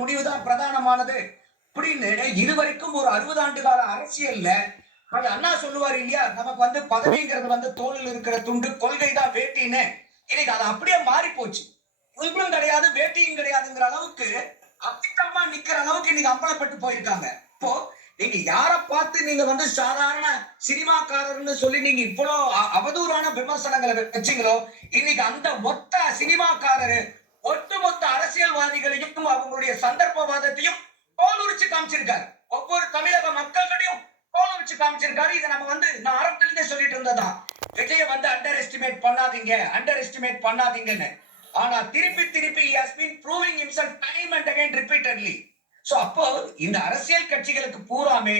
முடிவுதான் பிரதானமானது அப்படின்னு இதுவரைக்கும் ஒரு 60 ஆண்டு கால அரசியல்ல அண்ணா சொல்லுவார் இல்லையா, நமக்கு பதவிங்கிறது தோளில் இருக்கிற துண்டு, கொள்கை தான் வேட்டின்னு. இன்னைக்கு அது அப்படியே மாறி போச்சு. கொள்கையும் கிடையாது, வேட்டியும் கிடையாதுங்கிற அளவுக்கு அத்திட்டமா நிக்கிற அளவுக்கு இன்னைக்கு அம்பலப்பட்டு போயிருக்காங்க. இப்போ நீங்க யார பார்த்து நீங்க சாதாரண சினிமாக்காரர்னு சொல்லி நீங்க இவ்வளவு அவதூறான விமர்சனங்களை வச்சீங்களோ, இன்னைக்கு அந்த மொத்த சினிமாக்காரரு ஒட்டுமொத்த அரசியல்வாதிகளையும் அவங்களுடைய சந்தர்ப்பவாதத்தையும் தோல் உரிச்சு காமிச்சிருக்காரு. ஒவ்வொரு தமிழக மக்கள்கிட்டையும் தோல் உரிச்சு காமிச்சிருக்காரு. இதை நம்ம நான் ஆரம்பத்திலிருந்தே சொல்லிட்டு இருந்ததான், விஜய அண்டர் எஸ்டிமேட் பண்ணாதீங்கன்னு. ஆனா திருப்பி he has been proving himself time and again repeatedly. So அப்போ இந்த அரசியல் கட்சிகளுக்கு பூராமே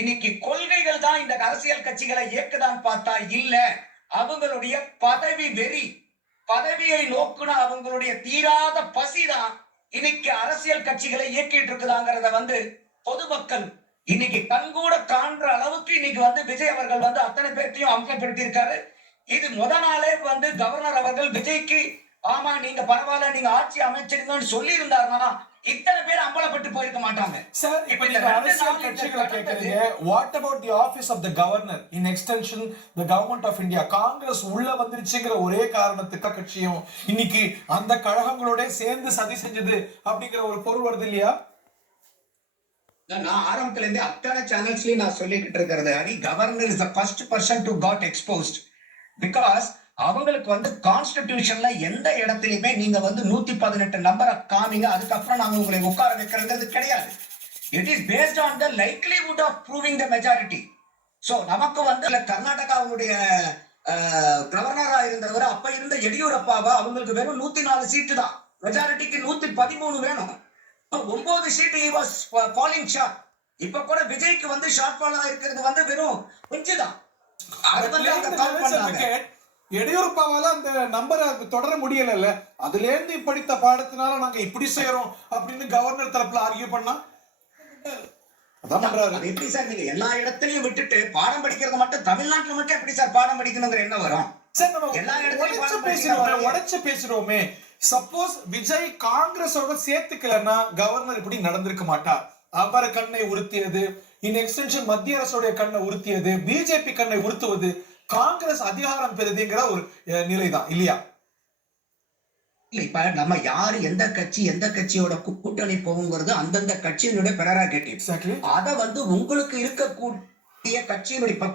இன்னைக்கு கொள்கைகள் தான் இந்த அரசியல் கட்சிகளை இயக்குதான் பார்த்தா இல்ல, அவங்களுடைய பதவி வெறி, பதவியை நோக்குன அவங்களுடைய தீராத பசிதான் இன்னைக்கு அரசியல் கட்சிகளை இயக்கிட்டு இருக்குதாங்கிறத பொதுமக்கள் இன்னைக்கு கண்கூட காண்ற அளவுக்கு இன்னைக்கு விஜய் அவர்கள் அத்தனை பேர்த்தையும் அம்சப்படுத்தி இருக்காரு. இது முத நாளே கவர்னர் அவர்கள் விஜய்க்கு ஆமா நீங்க பரவாயில்ல நீங்க ஆட்சி அமைச்சிருங்கன்னு சொல்லி இருந்தாருன்னா இத்தனை பேர் அம்பலப்பட்டு போயிருக்க மாட்டாங்க. சார் இப்ப நீங்க அரசியல் கட்சிகளை கேக்குறீங்க, what about the office of the governor in extension the government of India? Congress உள்ள வந்துருச்சுங்கிற ஒரே காரணத்துக்கு கட்சியும் இன்னைக்கு அந்த கழகங்களோட சேர்ந்து சதி செஞ்சது அப்படிங்கிற ஒரு பொருள் வருது இல்லையா? நான் ஆரம்பத்துல இருந்தே அத்தனை சேனல்ஸ்லயும் நான் சொல்லிக்கிட்டு இருக்கிறது, governor is the first person to got exposed. Because அவங்களுக்கு கான்ஸ்டிடியூஷன்ல எந்த இடத்துலயுமே நீங்க 118 நம்பரை காமிங்க அதுக்கப்புறம் நாங்க உங்களை உட்கார வைக்கிறது கிடையாது. It is based on the likelihood of proving the majority. So நமக்கு கர்நாடகாவுடைய கவர்னரா இருந்தவர் அப்ப இருந்த எடியூரப்பாவா அவங்களுக்கு வெறும் 104 சீட்டு தான், மெஜாரிட்டிக்கு 113 வேணும். 9 சீட்டு he was falling short. இப்ப கூட விஜய்க்கு ஷார்ட் ஃபால் இருக்கிறது வெறும் கொஞ்சம் தான். எடியூரப்பாவால அந்த நம்பரை தொடர முடியல, அதுல இருந்து படித்த பாடத்தினால நாங்க இப்படி செய்யறோம் அப்படின்னு கவர்னர் தரப்புல ஆர்கியூ பண்ணா அதான் பண்றாரு. எப்படி சார் நீங்க எல்லா இடத்துலயும் விட்டுட்டு பாடம் படிக்கிறது மட்டும் தமிழ்நாட்டுல மட்டும் எப்படி சார் பாடம் படிக்கணுங்கிற என்ன வரும்? சார் நம்ம எல்லா இடத்துலயும் உடைச்சு பேசுறோமே. சப்போஸ் விஜய் காங்கிரஸோட சேர்த்துக்கலன்னா கவர்னர் இப்படி நடந்திருக்க மாட்டார். அவரை கண்ணை உறுத்தியது, இன் எக்ஸ்டென்ஷன் மத்திய அரசுடைய கண்ணை உறுத்தியது, பிஜேபி கண்ணை உறுத்துவது காங்கிரஸ் அதிகாரம் பெறுதுங்கிற ஒரு நிலைதான் இல்லையா? இல்ல இப்ப நம்ம யாரு எந்த கட்சியோட கூட்டணி போகுங்கிறது அந்தந்த கட்சியினுடைய பெரராகேட்டிவ். அதை உங்களுக்கு இருக்கக்கூடிய கட்சியினுடைய இப்ப